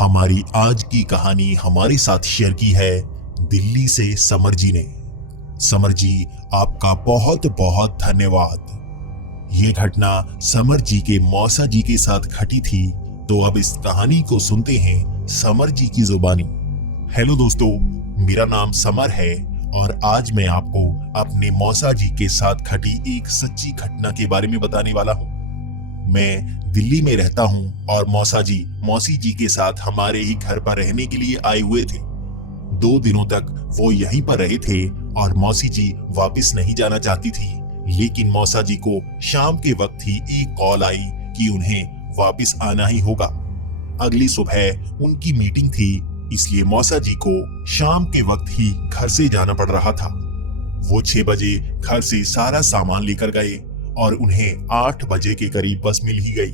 हमारी आज की कहानी हमारे साथ शेयर की है दिल्ली से समर जी ने। समर जी, आपका बहुत बहुत धन्यवाद। ये घटना समर जी के मौसा जी के साथ घटी थी, तो अब इस कहानी को सुनते हैं समर जी की जुबानी। हेलो दोस्तों, मेरा नाम समर है और आज मैं आपको अपने मौसा जी के साथ घटी एक सच्ची घटना के बारे में बताने वाला हूँ। मैं दिल्ली में रहता हूँ और मौसा जी मौसी जी के साथ हमारे ही घर पर रहने के लिए आए हुए थे। 2 दिनों तक वो यहीं पर रहे थे और मौसी जी वापस नहीं जाना चाहती थी, लेकिन मौसा जी को शाम के वक्त ही एक कॉल आई कि उन्हें वापस आना ही होगा। अगली सुबह उनकी मीटिंग थी, इसलिए मौसा जी को शाम के वक्त ही घर से जाना पड़ रहा था। वो 6 बजे घर से सारा सामान लेकर गए और उन्हें 8 बजे के करीब बस मिल ही गई।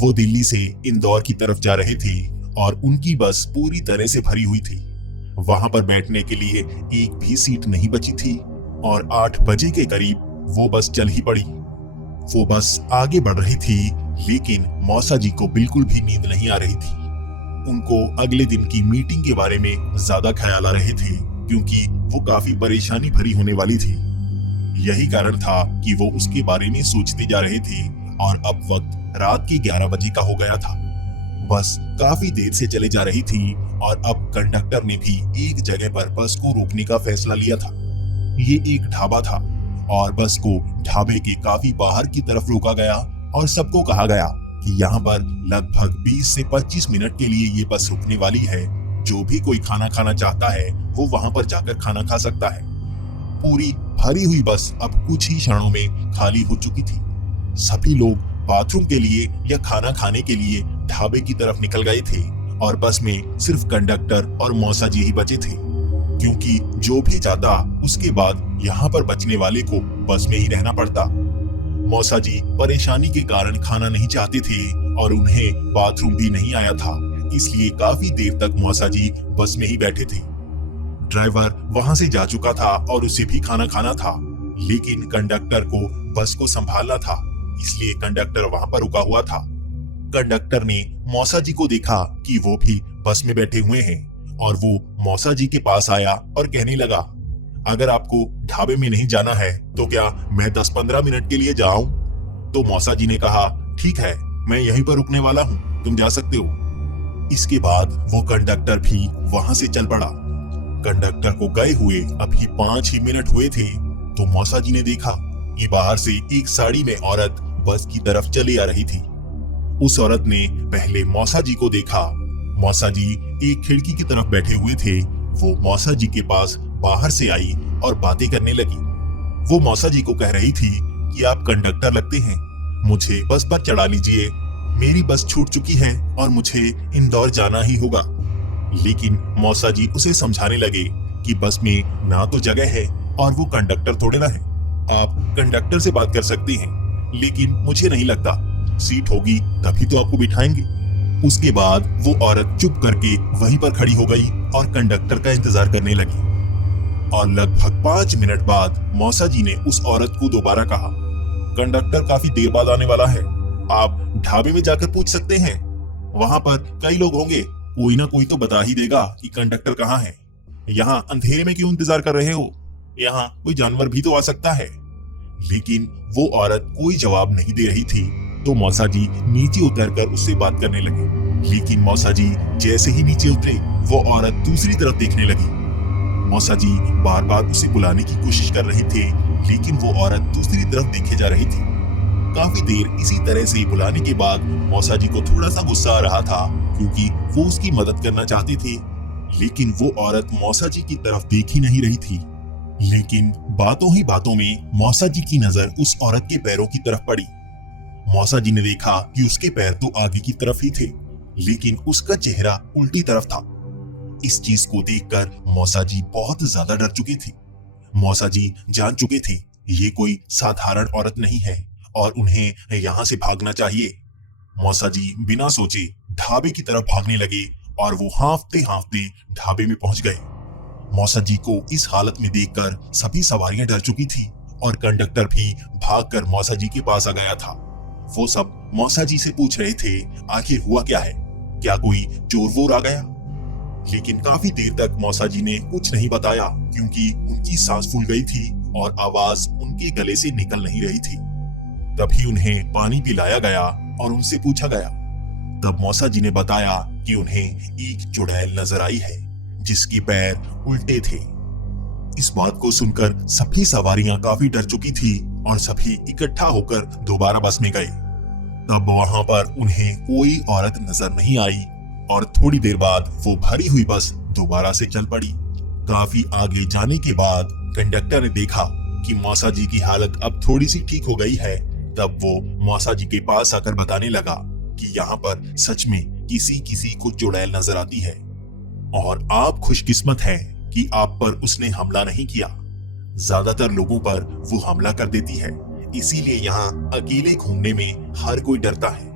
वो दिल्ली से इंदौर की तरफ जा रहे थे और उनकी बस पूरी तरह से भरी हुई थी। वहां पर बैठने के लिए एक भी सीट नहीं बची थी और 8 बजे के करीब वो बस चल ही पड़ी। वो बस आगे बढ़ रही थी, लेकिन मौसा जी को बिल्कुल भी नींद नहीं आ रही थी। उनको अगले दिन की मीटिंग के बारे में ज्यादा ख्याल आ रहे थे, क्योंकि वो काफी परेशानी भरी होने वाली थी। यही कारण था कि वो उसके बारे में सोचते जा रहे थे और अब वक्त रात के 11 बजे का हो गया था। बस काफी देर से चले जा रही थी और अब कंडक्टर ने भी एक जगह पर बस को रोकने का फैसला लिया था। ये एक ढाबा था और बस को ढाबे के काफी बाहर की तरफ रोका गया और सबको कहा गया कि यहाँ पर लगभग 20 से 25 मिनट के लिए ये बस रुकने वाली है। जो भी कोई खाना खाना चाहता है वो वहां पर जाकर खाना खा सकता है। पूरी भरी हुई बस अब कुछ ही क्षणों में खाली हो चुकी थी। सभी लोग बाथरूम के लिए या खाना खाने के लिए ढाबे की तरफ निकल गए थे और बस में सिर्फ कंडक्टर और मौसा जी ही बचे थे, क्योंकि जो भी जाता उसके बाद यहाँ पर बचने वाले को बस में ही रहना पड़ता। मौसा जी परेशानी के कारण खाना नहीं चाहते थे और उन्हें बाथरूम भी नहीं आया था, इसलिए काफी देर तक मौसा जी बस में ही बैठे थे। ड्राइवर वहां से जा चुका था और उसे भी खाना खाना था, लेकिन कंडक्टर को बस को संभालना था, इसलिए कंडक्टर वहां पर रुका हुआ था। कंडक्टर ने मौसा जी को देखा कि वो भी बस में बैठे हुए हैं और वो मौसा जी के पास आया और कहने लगा, अगर आपको ढाबे में नहीं जाना है तो क्या मैं 10-15 मिनट के लिए जाऊं? तो मौसा जी ने कहा, ठीक है, मैं यहीं पर रुकने वाला हूं, तुम जा सकते हो। इसके बाद वो कंडक्टर भी वहां से चल पड़ा। कंडक्टर को गए हुए अभी 5 ही मिनट हुए थे तो मौसा जी ने देखा कि बाहर से एक साड़ी में औरत बस की तरफ चली आ रही थी। उस औरत ने पहले मौसा जी को देखा। मौसा जी एक खिड़की की तरफ बैठे हुए थे। वो मौसा जी के पास बाहर से आई और बातें करने लगी। वो मौसा जी को कह रही थी कि आप कंडक्टर लगते हैं, मुझे बस पर चढ़ा लीजिए, मेरी बस छूट चुकी है और मुझे इंदौर जाना ही होगा। लेकिन मौसा जी उसे समझाने लगे कि बस में ना तो जगह है और वो कंडक्टर थोड़े ना है। आप कंडक्टर से बात कर सकते हैं, लेकिन मुझे नहीं लगता सीट होगी तभी तो आपको बिठाएंगे। उसके बाद वो औरत चुप करके वहीं पर खड़ी हो गई और कंडक्टर का इंतजार करने लगी। और लगभग 5 मिनट बाद मौसा जी ने उस औरत को दोबारा कहा, कंडक्टर काफी देर बाद आने वाला है, आप ढाबे में जाकर पूछ सकते हैं, वहां पर कई लोग होंगे, कोई ना कोई तो बता ही देगा कि कंडक्टर कहाँ है। यहाँ अंधेरे में क्यों इंतजार कर रहे हो? यहाँ कोई जानवर भी तो आ सकता है। लेकिन वो औरत कोई जवाब नहीं दे रही थी, तो मौसा जी नीचे उतरकर उससे बात करने लगे। लेकिन मौसा जी जैसे ही नीचे उतरे, वो औरत दूसरी तरफ देखने लगी। मौसा जी बार बार उसे बुलाने की कोशिश कर रहे थे, लेकिन वो औरत दूसरी तरफ देखे जा रही थी। काफी देर इसी तरह से बुलाने के बाद मौसा जी को थोड़ा सा गुस्सा आ रहा था, क्योंकि वो उसकी मदद करना चाहते थे, लेकिन वो औरत मौसा जी की तरफ देख ही नहीं रही थी। लेकिन बातों ही बातों में मौसा जी की नजर उस औरत के पैरों की तरफ पड़ी। मौसा जी ने देखा कि उसके पैर तो आगे की तरफ ही थे, लेकिन उसका चेहरा उल्टी तरफ था। इस चीज को देखकर मौसा जी बहुत ज्यादा डर चुके थे। मौसा जी जान चुके थे ये कोई साधारण औरत नहीं है और उन्हें यहाँ से भागना चाहिए। मौसा जी बिना सोचे ढाबे की तरफ भागने लगे और वो हांफते हांफते ढाबे में पहुंच गए। मौसा जी को इस हालत में देखकर सभी सवारियां डर चुकी थी और कंडक्टर भी भागकर मौसा जी के पास आ गया था। वो सब मौसा जी से पूछ रहे थे, आखिर हुआ क्या है। क्या कोई चोर वोर आ गया? लेकिन काफी देर तक मौसा जी ने कुछ नहीं बताया क्योंकि उनकी सांस फूल गई थी और आवाज उनके गले से निकल नहीं रही थी। तभी उन्हें पानी पिलाया गया और उनसे पूछा गया। तब मौसा जी ने बताया कि उन्हें एक चुड़ैल नजर आई है जिसके पैर उल्टे थे। इस बात को सुनकर सभी सवारियां काफी डर चुकी थी और सभी इकट्ठा होकर दोबारा बस में गए। तब वहां पर उन्हें कोई औरत नजर नहीं आई और थोड़ी देर बाद वो भरी हुई बस दोबारा से चल पड़ी। काफी आगे जाने के बाद कंडक्टर ने देखा कि मौसा जी की हालत अब थोड़ी सी ठीक हो गई है। तब वो मौसा जी के पास आकर बताने लगा कि यहाँ पर सच में किसी किसी को चुड़ैल नजर आती है और आप खुशकिस्मत हैं कि आप पर उसने हमला नहीं किया। ज्यादातर लोगों पर वो हमला कर देती है, इसीलिए यहाँ अकेले घूमने में हर कोई डरता है।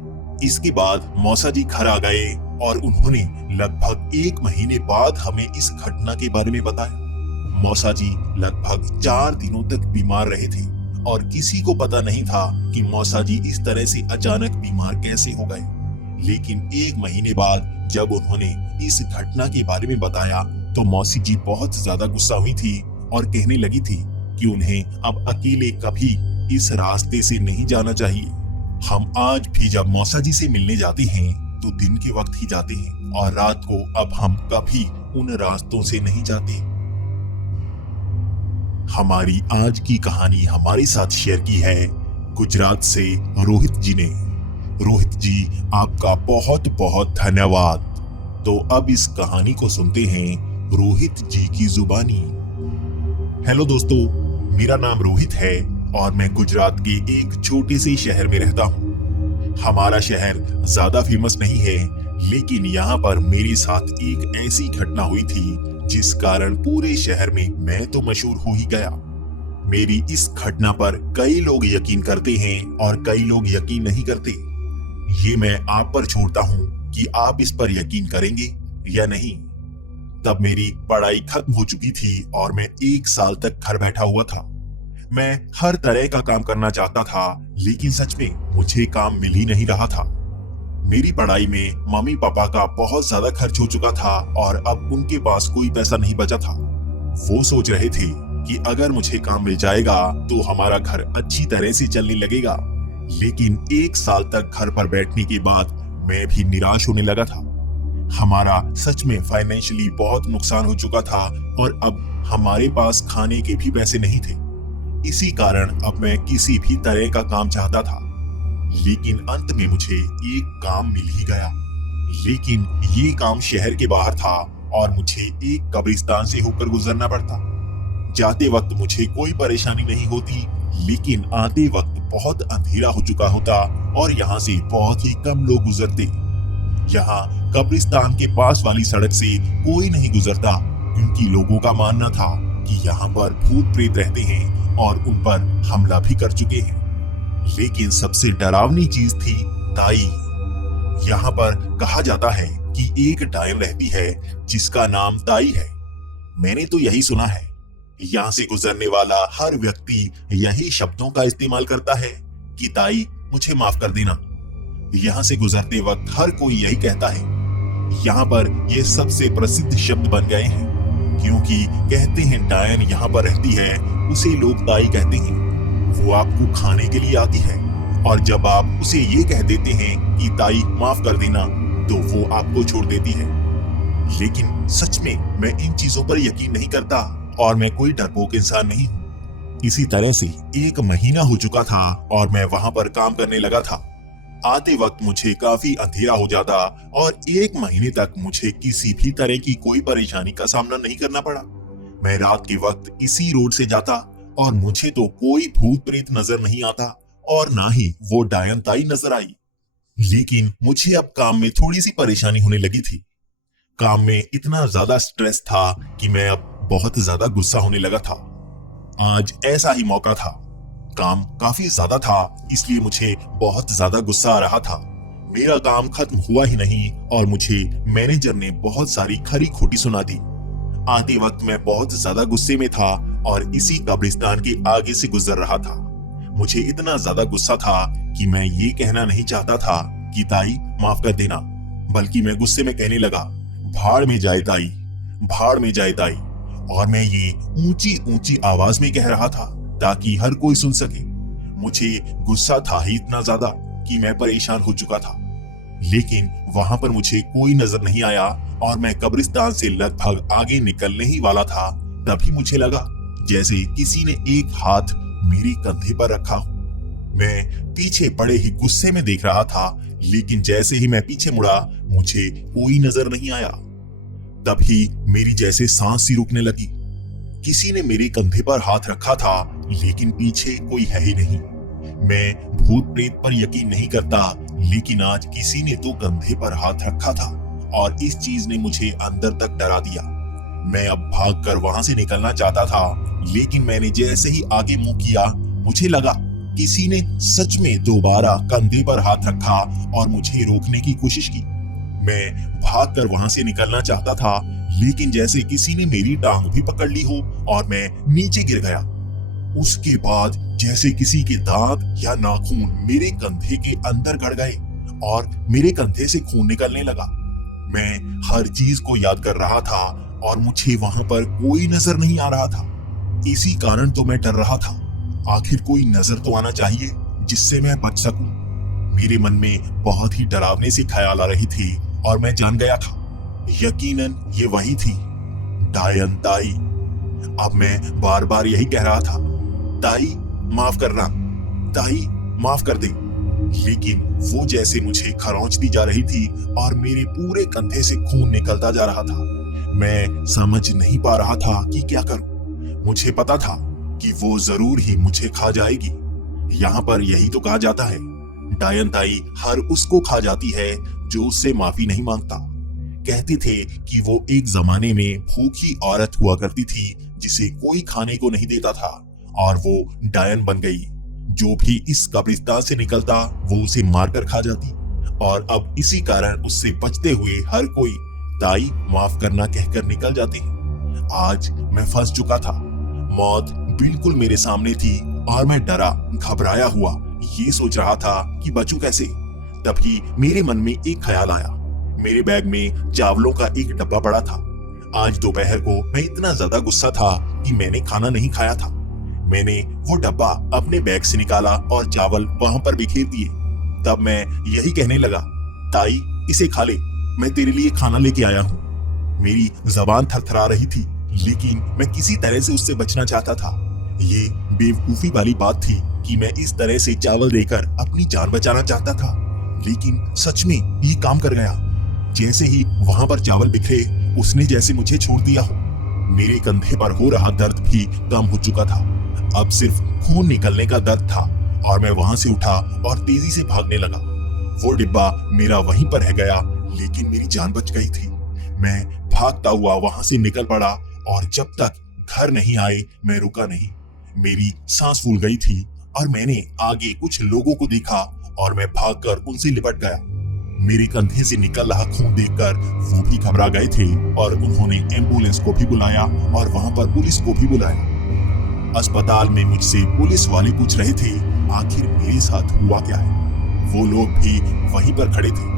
इसके बाद मौसा जी घर आ गए और उन्होंने लगभग 1 महीने बाद हमें इस घटना के बारे में बताया। मौसा जी लगभग 4 दिनों तक बीमार रहे थे और किसी को पता नहीं था कि मौसा जी इस तरह से अचानक बीमार कैसे हो गए। लेकिन 1 महीने बाद जब उन्होंने इस घटना के बारे में बताया तो मौसी जी बहुत ज्यादा गुस्सा हुई थी और कहने लगी थी कि उन्हें अब अकेले कभी इस रास्ते से नहीं जाना चाहिए। हम आज भी जब मौसा जी से मिलने जाते हैं तो दिन के वक्त ही जाते हैं और रात को अब हम कभी उन रास्तों से नहीं जाते। हमारी आज की कहानी हमारे साथ शेयर की है गुजरात से रोहित जी ने। रोहित जी, आपका बहुत बहुत धन्यवाद। तो अब इस कहानी को सुनते हैं रोहित जी की जुबानी। हेलो दोस्तों, मेरा नाम रोहित है और मैं गुजरात के एक छोटे से शहर में रहता हूँ। हमारा शहर ज्यादा फेमस नहीं है, लेकिन यहाँ पर मेरे साथ एक ऐसी घटना हुई थी जिस कारण पूरे शहर में मैं तो मशहूर हो ही गया। मेरी इस घटना पर कई लोग यकीन करते हैं और कई लोग यकीन नहीं करते। ये मैं आप पर छोड़ता हूँ कि आप इस पर यकीन करेंगे या नहीं। तब मेरी पढ़ाई खत्म हो चुकी थी और मैं 1 साल तक घर बैठा हुआ था। मैं हर तरह का काम करना चाहता था, लेकिन सच में मुझे काम मिल ही नहीं रहा था। मेरी पढ़ाई में मम्मी पापा का बहुत ज्यादा खर्च हो चुका था और अब उनके पास कोई पैसा नहीं बचा था। वो सोच रहे थे कि अगर मुझे काम मिल जाएगा तो हमारा घर अच्छी तरह से चलने लगेगा। लेकिन 1 साल तक घर पर बैठने के बाद मैं भी निराश होने लगा था। हमारा सच में फाइनेंशियली बहुत नुकसान हो चुका था और अब हमारे पास खाने के भी पैसे नहीं थे। इसी कारण अब मैं किसी भी तरह का काम चाहता था, लेकिन अंत में मुझे एक काम मिल ही गया। लेकिन ये काम शहर के बाहर था और मुझे एक कब्रिस्तान से होकर गुजरना पड़ता। जाते वक्त मुझे कोई परेशानी नहीं होती, लेकिन आते वक्त बहुत अंधेरा हो चुका होता और यहाँ से बहुत ही कम लोग गुजरते। यहाँ कब्रिस्तान के पास वाली सड़क से कोई नहीं गुजरता क्योंकि लोगों का मानना था कि यहाँ पर भूत प्रेत रहते हैं और उन पर हमला भी कर चुके हैं। लेकिन सबसे डरावनी चीज थी ताई। यहाँ पर कहा जाता है कि एक डायन रहती है जिसका नाम ताई है। मैंने तो यही सुना है। यहाँ से गुजरने वाला हर व्यक्ति यही शब्दों का इस्तेमाल करता है कि ताई मुझे माफ कर देना। यहाँ से गुजरते वक्त हर कोई यही कहता है। यहाँ पर ये सबसे प्रसिद्ध शब्द बन गए हैं क्योंकि कहते हैं डायन यहाँ पर रहती है, उसे लोग ताई कहते हैं। वो आपको खाने के लिए आती है और जब आप उसे ये कह देते हैं कि ताई माफ कर देना तो वो आपको छोड़ देती है। लेकिन सच में मैं इन चीजों पर यकीन नहीं करता और मैं कोई डरपोक इंसान नहीं हूँ। इसी तरह से 1 महीना हो चुका था और मैं वहां पर काम करने लगा था। आते वक्त मुझे काफी अंधेरा हो जाता और 1 महीने तक मुझे किसी भी तरह की कोई परेशानी का सामना नहीं करना पड़ा। मैं रात के वक्त इसी रोड से जाता और मुझे तो कोई भूत प्रेत नजर नहीं आता और ना ही वो डायन ताई नजर आई। लेकिन मुझे अब काम में थोड़ी सी परेशानी होने लगी थी। काम में इतना ज्यादा स्ट्रेस था कि मैं अब बहुत ज्यादा गुस्सा होने लगा था। आज ऐसा ही मौका था। काम काफी ज्यादा था, इसलिए मुझे बहुत ज्यादा गुस्सा आ रहा था। मेरा काम खत्म हुआ ही नहीं और मुझे मैनेजर ने बहुत सारी खरी खोटी सुना दी। आते वक्त मैं बहुत ज्यादा गुस्से में था और इसी कब्रिस्तान के आगे से गुजर रहा था। मुझे इतना ज्यादा गुस्सा था कि मैं ये कहना नहीं चाहता था कि ताई माफ कर देना। बल्कि मैं गुस्से में कहने लगा, भाड़ में जाए ताई, भाड़ में जाए ताई। और मैं ये ऊंची ऊंची आवाज में कह रहा था ताकि हर कोई सुन सके। मुझे गुस्सा था ही इतना ज्यादा कि मैं परेशान हो चुका था। लेकिन वहां पर मुझे कोई नजर नहीं आया और मैं कब्रिस्तान से लगभग आगे निकलने ही वाला था, तभी मुझे लगा जैसे किसी ने एक हाथ मेरे कंधे पर रखा हो। मैं पीछे बड़े ही गुस्से में देख रहा था, लेकिन जैसे ही मैं पीछे मुड़ा मुझे कोई नजर नहीं आया। तभी मेरी जैसे सांस सी रुकने लगी। किसी ने मेरे कंधे पर हाथ रखा था, लेकिन पीछे कोई है ही नहीं। मैं भूत प्रेत पर यकीन नहीं करता, लेकिन आज किसी ने तो कंधे पर हाथ रखा था और इस चीज ने मुझे अंदर तक डरा दिया। मैं अब भागकर वहां से निकलना चाहता था, लेकिन मैंने जैसे ही आगे मुंह किया मुझे लगा किसी ने सच में दोबारा कंधे पर हाथ रखा और मुझे रोकने की कोशिश की। मैं भागकर वहां से निकलना चाहता था, लेकिन जैसे किसी ने मेरी टांग भी पकड़ ली हो और मैं नीचे गिर गया। उसके बाद जैसे किसी के दांत या नाखून मेरे कंधे के अंदर गड़ गए और मेरे कंधे से खून निकलने लगा। मैं हर चीज को याद कर रहा था और मुझे वहां पर कोई नजर नहीं आ रहा था। इसी कारण तो मैं डर रहा था। आखिर कोई नजर तो आना चाहिए जिससे मैं बच सकूं। मेरे मन में बहुत ही डरावने से ख्याल आ रही थी और मैं जान गया था यकीनन ये वही थी, डायन ताई। अब मैं बार बार यही कह रहा था, ताई माफ करना, ताई माफ कर दे। लेकिन वो जैसे मुझे खरोंचती जा रही थी और मेरे पूरे कंधे से खून निकलता जा रहा था। मैं समझ नहीं पा रहा था कि क्या करूं। मुझे पता था कि वो जरूर ही मुझे खा जाएगी। यहाँ पर यही तो कहा जाता है, डायन ताई हर उसको खा जाती है जो उससे माफी नहीं मांगता। कहते थे कि वो एक जमाने में भूखी औरत हुआ करती थी जिसे कोई खाने को नहीं देता था और वो डायन बन गई। जो भी इस कब्रिस्तान से निकलता वो उसे मारकर खा जाती और अब इसी कारण उससे बचते हुए हर कोई ताई माफ करना कहकर निकल जाते। आज मैं फंस चुका था। मौत बिल्कुल मेरे सामने थी और मैं डरा घबराया हुआ ये सोच रहा था कि बचूं कैसे। तभी मेरे मन में एक ख्याल आया। मेरे बैग में चावलों का एक डब्बा पड़ा था। आज दोपहर को मैं इतना ज्यादा गुस्सा था कि मैंने खाना नहीं खाया था। मैंने वो डब्बा अपने बैग से निकाला और चावल वहां पर बिखेर दिए। तब मैं यही कहने लगा, ताई इसे खा ले, मैं तेरे लिए खाना लेके आया हूँ। मेरी जबान थरथरा रही थी, लेकिन मैं किसी तरह से उससे बचना चाहता था। ये बेवकूफी वाली बात थी कि मैं इस तरह से चावल देकर अपनी जान बचाना चाहता था, लेकिन सच में ये काम कर गया। जैसे ही वहां पर चावल बिखरे, उसने जैसे मुझे छोड़ दिया हो। मेरे कंधे पर हो रहा दर्द भी कम हो चुका था। अब सिर्फ खून निकलने का दर्द था और मैं वहां से उठा और तेजी से भागने लगा। वो डिब्बा मेरा वहीं पर रह गया, लेकिन मेरी जान बच गई थी। मैं भागता हुआ वहां से निकल पड़ा और जब तक घर नहीं आए मैं रुका नहीं। मेरी सांस फूल गई थी और मैंने आगे कुछ लोगों को देखा और मैं भागकर उनसे लिपट गया। मेरे कंधे से निकल रहा खून देखकर वो भी घबरा गए थे और उन्होंने एम्बुलेंस को भी बुलाया और वहां पर पुलिस को भी बुलाया। अस्पताल में मुझसे पुलिस वाले पूछ रहे थे आखिर मेरे साथ हुआ क्या है। वो लोग भी वहीं पर खड़े थे।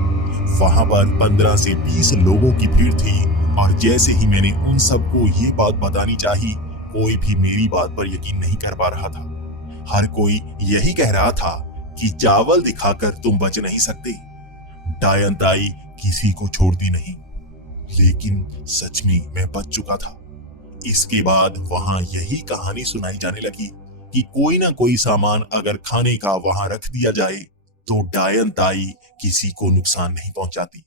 वहां पर 15 से 20 लोगों की भीड़ थी और जैसे ही मैंने उन सबको ये बात बतानी चाही, कोई भी मेरी बात पर यकीन नहीं कर पा रहा था। हर कोई यही कह रहा था कि चावल दिखाकर तुम बच नहीं सकते। डायन ताई किसी को छोड़ती नहीं। लेकिन सच में मैं बच चुका था। इसके बाद वहां यही कहानी सुनाई जाने लगी कि कोई ना कोई सामान अगर खाने का वहां रख दिया जाए तो डायन ताई किसी को नुकसान नहीं पहुंचाती।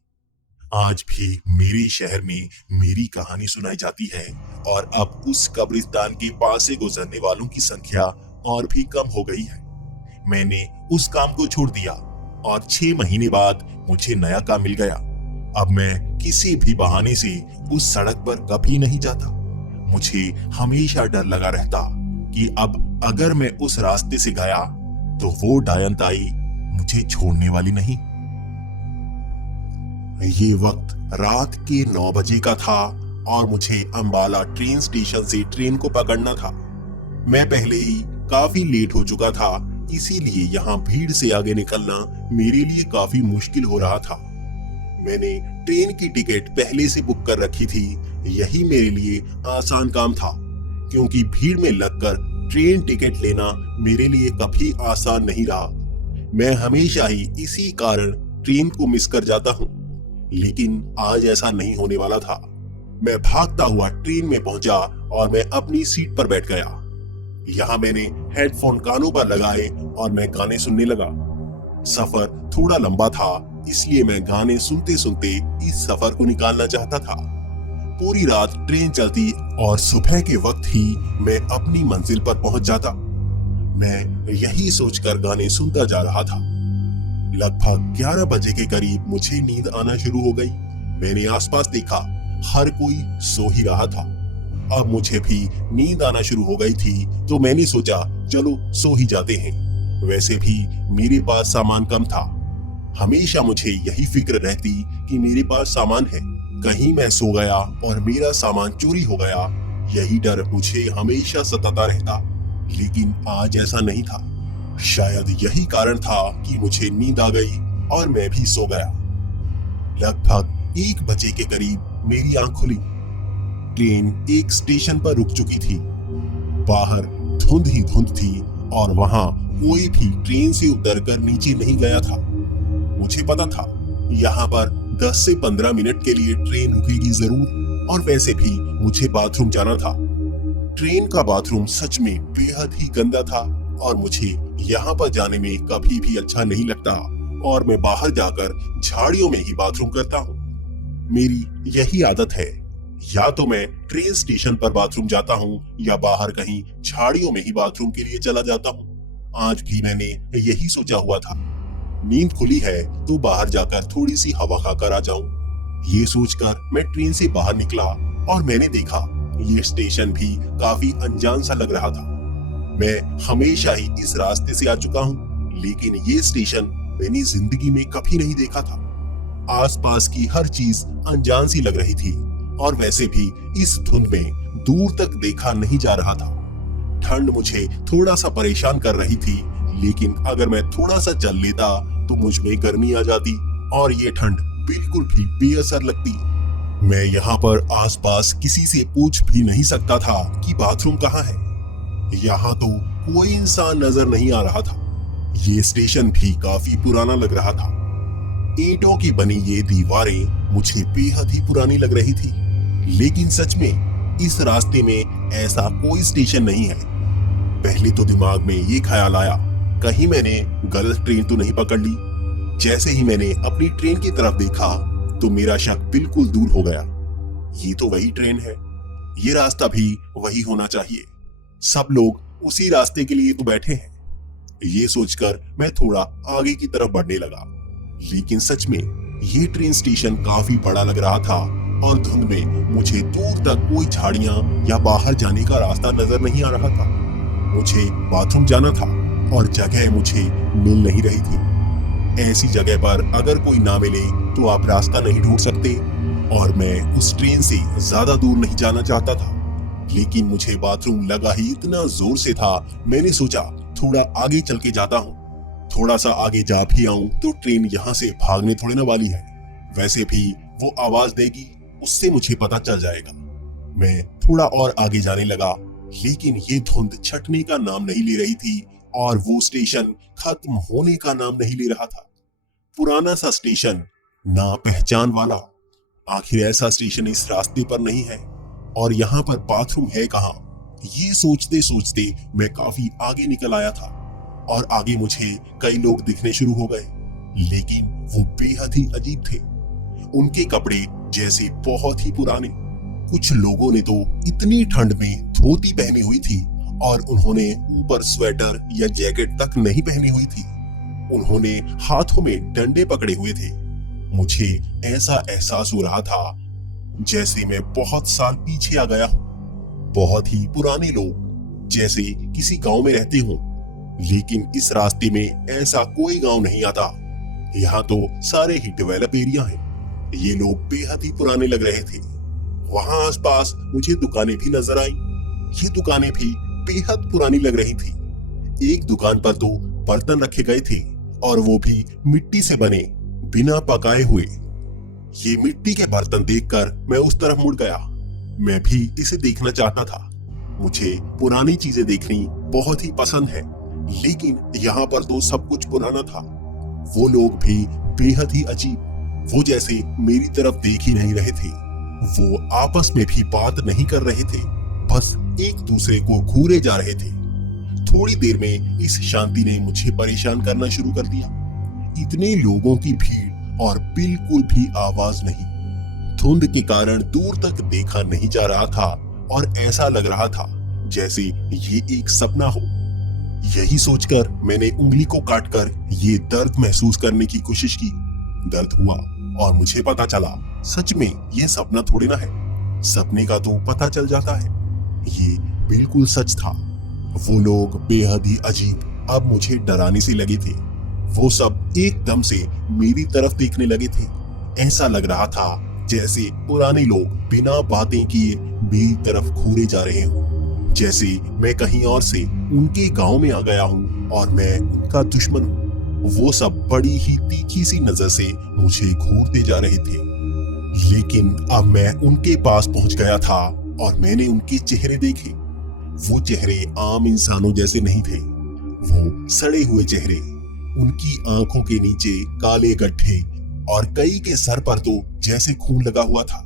आज भी मेरे शहर में मेरी कहानी सुनाई जाती है और अब उस कब्रिस्तान के पास से गुजरने वालों की संख्या और भी कम हो गई है। मैंने उस काम को छोड़ दिया और 6 महीने बाद मुझे नया काम मिल गया। अब मैं किसी भी बहाने से उस सड़क पर कभी नहीं जाता। मुझे हमेशा डर लगा रहता कि अब अगर मैं उस रास्ते से गया तो वो डायन ताई मुझे छोड़ने वाली नहीं। ये वक्त रात के 9 बजे का था और मुझे अंबाला ट्रेन स्टेशन से ट्रेन को पकड़ना था। मैं पहले ही काफी लेट हो चुका था, इसीलिए यहाँ भीड़ से आगे निकलना मेरे लिए काफी मुश्किल हो रहा था। मैंने ट्रेन की टिकट पहले से बुक कर रखी थी। यही मेरे लिए आसान काम था, क्योंकि भीड़ में लगकर ट्रेन टिकट लेना मेरे लिए कभी आसान नहीं रहा। मैं हमेशा ही इसी कारण ट्रेन को मिस कर जाता हूँ, लेकिन आज ऐसा नहीं होने वाला था। मैं भागता हुआ ट्रेन में पहुंचा और मैं अपनी सीट पर बैठ गया। यहाँ मैंने हेडफोन कानों पर लगाए और मैं गाने सुनने लगा। सफर थोड़ा लंबा था, इसलिए मैं गाने सुनते सुनते इस सफर को निकालना चाहता था। पूरी रात ट्रेन चलती और सुबह के वक्त ही मैं अपनी मंजिल पर पहुंच जाता। मैं यही सोचकर गाने सुनता जा रहा था। लगभग 11 बजे के करीब मुझे नींद आना शुरू हो गई। मैंने आसपास देखा, हर कोई सो ही रहा था। अब मुझे भी नींद आना शुरू हो गई थी, तो मैंने सोचा चलो सो ही जाते हैं। वैसे भी मेरे पास सामान कम था। हमेशा मुझे यही फिक्र रहती कि मेरे पास सामान है, कहीं मैं सो गया और मेरा सामान चोरी हो गया। यही डर मुझे हमेशा सताता रहता, लेकिन आज ऐसा नहीं था। शायद यही कारण था कि मुझे नींद आ गई और मैं भी सो गया। लगभग 1 बजे के करीब मेरी आंख खुली। ट्रेन एक स्टेशन पर रुक चुकी थी। बाहर धुंध ही धुंध थी और वहां कोई भी ट्रेन से उतरकर नीचे नहीं गया था। मुझे पता था यहाँ पर 10 से 15 मिनट के लिए ट्रेन रुकेगी जरूर, और वैसे भी मुझे बाथरूम जाना था। ट्रेन का बाथरूम सच में बेहद ही गंदा था और मुझे यहाँ पर जाने में कभी भी अच्छा नहीं लगता, और मैं बाहर जाकर झाड़ियों में ही बाथरूम करता हूँ। मेरी यही आदत है, या तो मैं ट्रेन स्टेशन पर बाथरूम जाता हूँ या बाहर कहीं झाड़ियों में ही बाथरूम के लिए चला जाता हूँ। आज भी मैंने यही सोचा हुआ था। नींद खुली है तो बाहर जाकर थोड़ी सी हवा खाकर आ जाऊं। ये सोचकर मैं ट्रेन से बाहर निकला और मैंने देखा ये स्टेशन भी काफी अनजान सा लग रहा था। मैं हमेशा ही इस रास्ते से आ चुका हूँ, लेकिन ये स्टेशन मैंने जिंदगी में कभी नहीं देखा था। आसपास की हर चीज अनजान सी लग रही थी, और वैसे भी इस धुंध में दूर तक देखा नहीं जा रहा था। ठंड मुझे थोड़ा सा परेशान कर रही थी, लेकिन अगर मैं थोड़ा सा चल लेता तो मुझ में गर्मी आ जाती और ये ठंड बिल्कुल भी बेअसर लगती। मैं यहाँ पर आसपास किसी से पूछ भी नहीं सकता था कि बाथरूम कहाँ है। यहाँ तो कोई इंसान नजर नहीं आ रहा था। ये स्टेशन भी काफी पुराना लग रहा था। ईंटों की बनी ये दीवारें मुझे बेहद ही पुरानी लग रही थी, लेकिन सच में इस रास्ते में ऐसा कोई स्टेशन नहीं है। पहले तो दिमाग में ये ख्याल आया, कहीं मैंने गलत ट्रेन तो नहीं पकड़ ली। जैसे ही मैंने अपनी ट्रेन की तरफ देखा तो मेरा शक बिल्कुल दूर हो गया। ये तो वही ट्रेन है, ये रास्ता भी वही होना चाहिए। सब लोग उसी रास्ते के लिए तो बैठे हैं। ये सोचकर मैं थोड़ा आगे की तरफ बढ़ने लगा, लेकिन सच में ये ट्रेन स्टेशन काफी बड़ा लग रहा था और धुंध में मुझे दूर तक कोई झाड़ियां या बाहर जाने का रास्ता नजर नहीं आ रहा था। मुझे बाथरूम जाना था और जगह मुझे मिल नहीं रही थी। ऐसी जगह पर अगर कोई ना मिले तो आप रास्ता नहीं ढूंढ सकते, और मैं उस ट्रेन से ज्यादा दूर नहीं जाना चाहता था। लेकिन मुझे बाथरूम लगा ही इतना जोर से था, मैंने सोचा थोड़ा आगे चल के जाता हूँ। थोड़ा सा आगे जा भी आऊं तो ट्रेन यहाँ से भागने थोड़ी ना वाली है। वैसे भी वो आवाज देगी, उससे मुझे पता चल जाएगा। मैं थोड़ा और आगे जाने लगा, लेकिन ये धुंध छटने का नाम नहीं ले रही थी और वो स्टेशन खत्म होने का नाम नहीं ले रहा था। पुराना सा स्टेशन, ना पहचान वाला। आखिर ऐसा स्टेशन इस रास्ते पर नहीं है, और यहाँ पर बाथरूम है कहाँ? ये सोचते सोचते मैं काफी आगे निकल आया था, और आगे मुझे कई लोग दिखने शुरू हो गए, लेकिन वो बेहद ही अजीब थे। उनके कपड़े जैसे बहुत ही पुराने। कुछ लोगों ने तो इतनी ठंड में धोती पहनी हुई थी और उन्होंने ऊपर स्वेटर या जैकेट तक नहीं पहनी हुई थी। उन्होंने हाथों में डंडे पकड़े हुए थे। मुझे ऐसा एहसास हो रहा था जैसे मैं बहुत साल पीछे आ गया हूँ। बहुत ही पुराने लोग, जैसे किसी गांव में रहते हों, लेकिन इस रास्ते में ऐसा कोई गांव नहीं आता। यहाँ तो सारे ही डेवलप एरिया हैं। ये लोग बेहद ही पुराने लग रहे थे। वहां आसपास मुझे दुकानें भी नजर आई। ये दुकानें भी बेहद पुरानी लग रही थी। एक दुकान पर तो बर्तन रखे गए थे, और वो भी मिट्टी से बने, बिना पकाए हुए। ये मिट्टी के बर्तन देखकर मैं उस तरफ मुड़ गया। मैं भी इसे देखना चाहता था। मुझे पुरानी चीजें देखनी बहुत ही पसंद है, लेकिन यहाँ पर तो सब कुछ पुराना था। वो लोग भी बेहद ही अजीब, वो जैसे मेरी तरफ देख ही नहीं रहे थे। वो आपस में भी बात नहीं कर रहे थे, बस एक दूसरे को घूरे जा रहे थे। थोड़ी देर में इस शांति ने मुझे परेशान करना शुरू कर दिया। इतने लोगों की भीड़ और बिल्कुल भी आवाज नहीं। धुंध के कारण दूर तक देखा नहीं जा रहा था और ऐसा लग रहा था जैसे ये एक सपना हो। यही सोचकर मैंने उंगली को काटकर ये दर्द महसूस करने की कोशिश की। दर्द हुआ और मुझे पता चला सच में ये सपना थोड़ी ना है। सपने का तो पता चल जाता है, ये बिल्कुल सच था। वो लोग बेहद ही अजीब अब मुझे डराने से लगे थे। वो सब एकदम से मेरी तरफ देखने लगे थे। ऐसा लग रहा था जैसे पुराने लोग बिना बातें किए मेरी तरफ घूरे जा रहे हों, जैसे मैं कहीं और से उनके गांव में आ गया हूं और मैं उनका दुश्मन हूं। वो सब बड़ी ही तीखी सी नजर से मुझे घूरते जा रहे थे। लेकिन अब मैं उनके पास पहुंच गया था और मैंने उनके चेहरे देखे। वो चेहरे आम इंसानों जैसे नहीं थे, वो सड़े हुए चेहरे। उनकी आंखों के नीचे काले गड्ढे और कई के सर पर तो जैसे खून लगा हुआ था।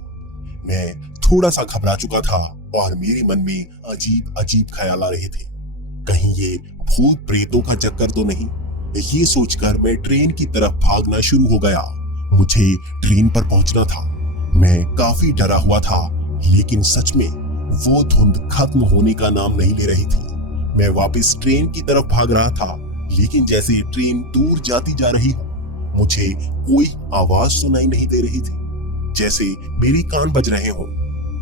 मैं थोड़ा सा घबरा चुका था और मेरे मन में अजीब अजीब ख्याल आ रहे थे। कहीं ये भूत प्रेतों का चक्कर तो नहीं। ये सोचकर मैं ट्रेन की तरफ भागना शुरू हो गया। मुझे ट्रेन पर पहुंचना था। मैं काफी डरा हुआ था, लेकिन सच में वो धुंध खत्म होने का नाम नहीं ले रही थी। मैं वापस ट्रेन की तरफ भाग रहा था, लेकिन जैसे ट्रेन दूर जाती जा रही हो, मुझे कोई आवाज सुनाई नहीं दे रही थी, जैसे मेरे कान बज रहे हो।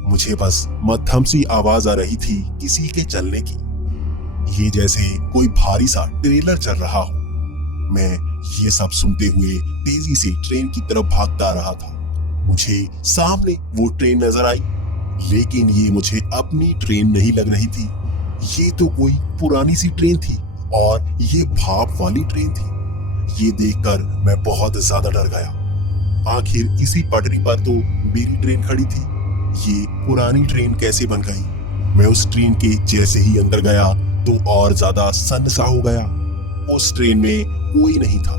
मुझे बस मध्यम सी आवाज आ रही थी किसी के चलने की, ये जैसे कोई भारी सा ट्रेलर चल रहा हो। मैं ये सब सुनते हुए तेजी से ट्रेन की तरफ भागता रहा था। मुझे सामने वो ट्रेन नजर आई, लेकिन ये मुझे अपनी ट्रेन नहीं लग रही थी। ये तो कोई पुरानी सी ट्रेन थी और ये भाप वाली ट्रेन थी। ये देखकर मैं बहुत ज्यादा डर गया। आखिर इसी पटरी पर तो मेरी ट्रेन खड़ी थी। ये पुरानी ट्रेन कैसे बन गई? मैं उस ट्रेन के जैसे ही अंदर गया तो और ज्यादा सन्न सा हो गया। उस ट्रेन में कोई नहीं था।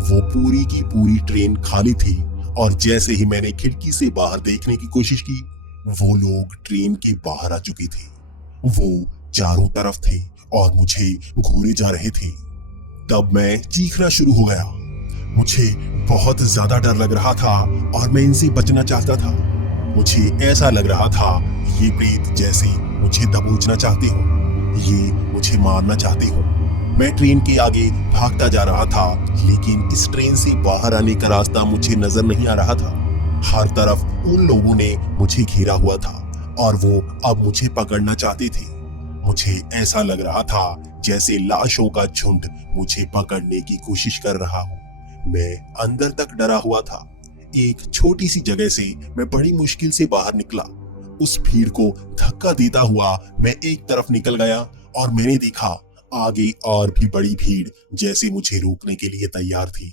वो पूरी की पूरी ट्रेन खाली थी और जैसे ही मैंने खिड़की से बाहर देखने की कोशिश की, वो लोग ट्रेन के बाहर आ चुके थे। वो चारों तरफ थे और मुझे घूरे जा रहे थे। तब मैं चीखना शुरू हो गया। मुझे बहुत ज्यादा डर लग रहा था और मैं इनसे बचना चाहता था। मुझे ऐसा लग रहा था ये प्रेत जैसे मुझे दबोचना चाहते हो, ये मुझे मारना चाहते हो। मैं ट्रेन के आगे भागता जा रहा था, लेकिन इस ट्रेन से बाहर आने का रास्ता मुझे नजर नहीं आ रहा था। हर तरफ उन लोगों ने मुझे घेरा हुआ था और वो अब मुझे पकड़ना चाहते थे। मुझे ऐसा लग रहा था जैसे लाशों का झुंड मुझे पकड़ने की कोशिश कर रहा हो। मैं अंदर तक डरा हुआ था। एक छोटी सी जगह से मैं बड़ी मुश्किल से बाहर निकला। उस भीड़ को धक्का देता हुआ मैं एक तरफ निकल गया और मैंने देखा आगे और भी बड़ी भीड़ जैसे मुझे रोकने के लिए तैयार थी।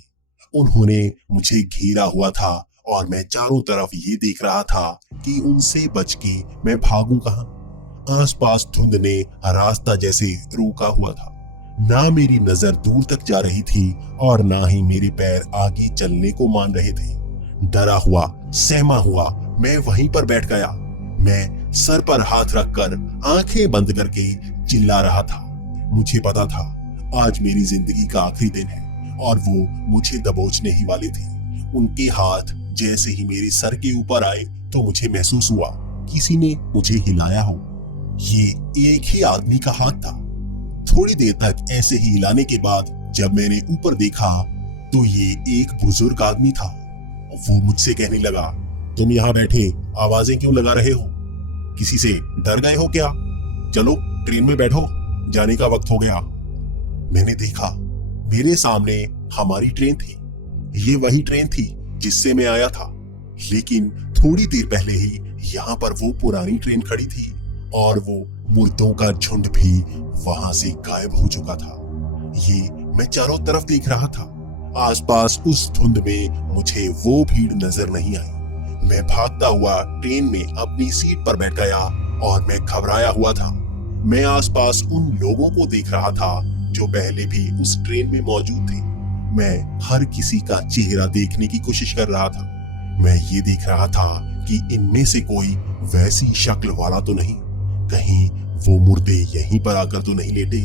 उन्होंने मुझे घेरा हुआ था और मैं चारों तरफ ये देख रहा था कि उनसे बच के मैं भागूं कहां। आसपास धुंध ने रास्ता जैसे रोका हुआ था। ना मेरी नजर दूर तक जा रही थी और ना ही मेरे पैर आगे चलने को मान रहे थे। डरा हुआ, सहमा हुआ मैं वहीं पर बैठ गया। मैं सर पर हाथ रखकर आंखें बंद करके चिल्ला रहा था। मुझे पता था आज मेरी जिंदगी का आखिरी दिन है और वो मुझे दबोचने ही वाले थे। उनके हाथ जैसे ही मेरे सर के ऊपर आए तो मुझे महसूस हुआ किसी ने मुझे हिलाया हो। ये एक ही आदमी का हाथ था। थोड़ी देर तक ऐसे ही हिलाने के बाद जब मैंने ऊपर देखा तो ये एक बुजुर्ग आदमी था। वो मुझसे कहने लगा, तुम यहाँ बैठे आवाजें क्यों लगा रहे हो? किसी से डर गए हो क्या? चलो ट्रेन में बैठो, जाने का वक्त हो गया। मैंने देखा मेरे सामने हमारी ट्रेन थी। ये वही ट्रेन थी जिससे मैं आया था, लेकिन थोड़ी देर पहले ही यहाँ पर वो पुरानी ट्रेन खड़ी थी और वो मुर्दों का झुंड भी वहां से गायब हो चुका था। ये मैं चारों तरफ देख रहा था। आसपास उस धुंध में मुझे वो भीड़ नजर नहीं आई। मैं भागता हुआ ट्रेन में अपनी सीट पर बैठ गया और मैं घबराया हुआ था। मैं आसपास उन लोगों को देख रहा था जो पहले भी उस ट्रेन में मौजूद थे। मैं हर किसी का चेहरा देखने की कोशिश कर रहा था। मैं ये देख रहा था कि इनमें से कोई वैसी शक्ल वाला तो नहीं, कहीं वो मुर्दे यहीं पर आकर तो नहीं लेटे।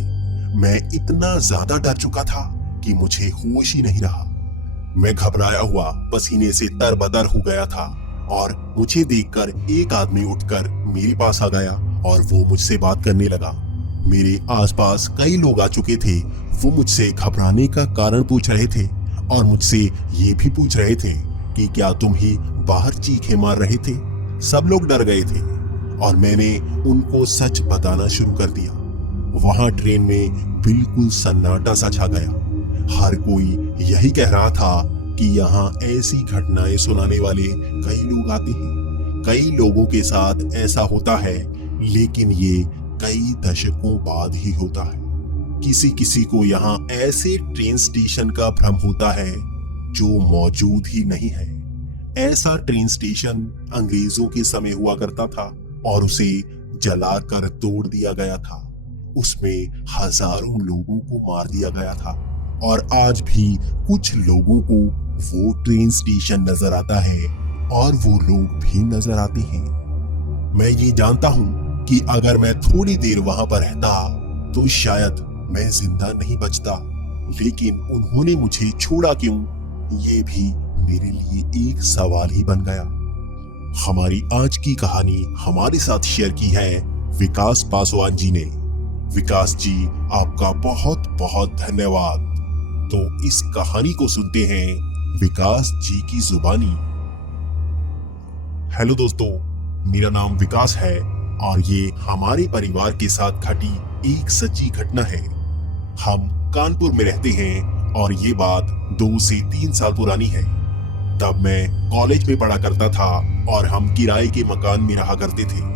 मैं इतना ज्यादा डर चुका था कि मुझे होश ही नहीं रहा। मैं घबराया हुआ पसीने से तरबतर हो गया था और मुझे देखकर एक आदमी उठकर मेरे पास आ गया और वो मुझसे बात करने लगा। मेरे आसपास कई लोग आ चुके थे। वो मुझसे घबराने का कारण पूछ रहे थे और मुझसे ये भी पूछ रहे थे कि क्या तुम ही बाहर चीखें मार रहे थे। सब लोग डर गए थे और मैंने उनको सच बताना शुरू कर दिया। वहां ट्रेन में बिल्कुल सन्नाटा सा छा गया। हर कोई यही कह रहा था कि यहाँ ऐसी घटनाएं सुनाने वाले कई लोग आते हैं। कई लोगों के साथ ऐसा होता है, लेकिन ये कई दशकों बाद ही होता है। किसी किसी को यहाँ ऐसे ट्रेन स्टेशन का भ्रम होता है जो मौजूद ही नहीं है। ऐसा ट्रेन स्टेशन अंग्रेजों के समय हुआ करता था और उसे जलाकर तोड़ दिया गया था। उसमें हजारों लोगों को मार दिया गया था और आज भी कुछ लोगों को वो ट्रेन स्टेशन नजर आता है और वो लोग भी नजर आते हैं। मैं ये जानता हूँ कि अगर मैं थोड़ी देर वहां पर रहता तो शायद मैं जिंदा नहीं बचता, लेकिन उन्होंने मुझे छोड़ा क्यों, ये भी मेरे लिए एक सवाल ही बन गया। हमारी आज की कहानी हमारे साथ शेयर की है विकास पासवान जी ने। विकास जी, आपका बहुत बहुत धन्यवाद। तो इस कहानी को सुनते हैं विकास जी की जुबानी। हेलो दोस्तों, मेरा नाम विकास है और ये हमारे परिवार के साथ घटी एक सच्ची घटना है। हम कानपुर में रहते हैं और ये बात 2 से 3 साल पुरानी है। तब मैं कॉलेज में पढ़ा करता था और हम किराए के मकान में रहा करते थे।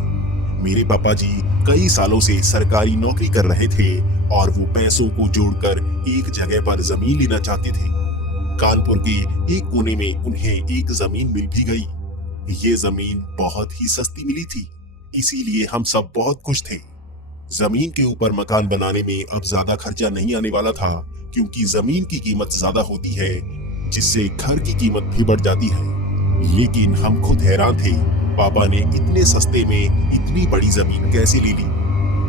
मेरे पापा जी कई सालों से सरकारी नौकरी कर रहे थे और वो पैसों को जोड़कर एक जगह पर जमीन लेना चाहते थे। कानपुर के एक कोने में उन्हें एक जमीन मिल भी गई। ये जमीन बहुत ही सस्ती मिली थी, इसीलिए हम सब बहुत खुश थे। जमीन के ऊपर मकान बनाने में अब ज्यादा खर्चा नहीं आने वाला था, क्योंकि जमीन की कीमत ज्यादा होती है, जिससे घर की कीमत भी बढ़ जाती है। लेकिन हम खुद हैरान थे, पापा ने इतने सस्ते में इतनी बड़ी जमीन कैसे ले ली।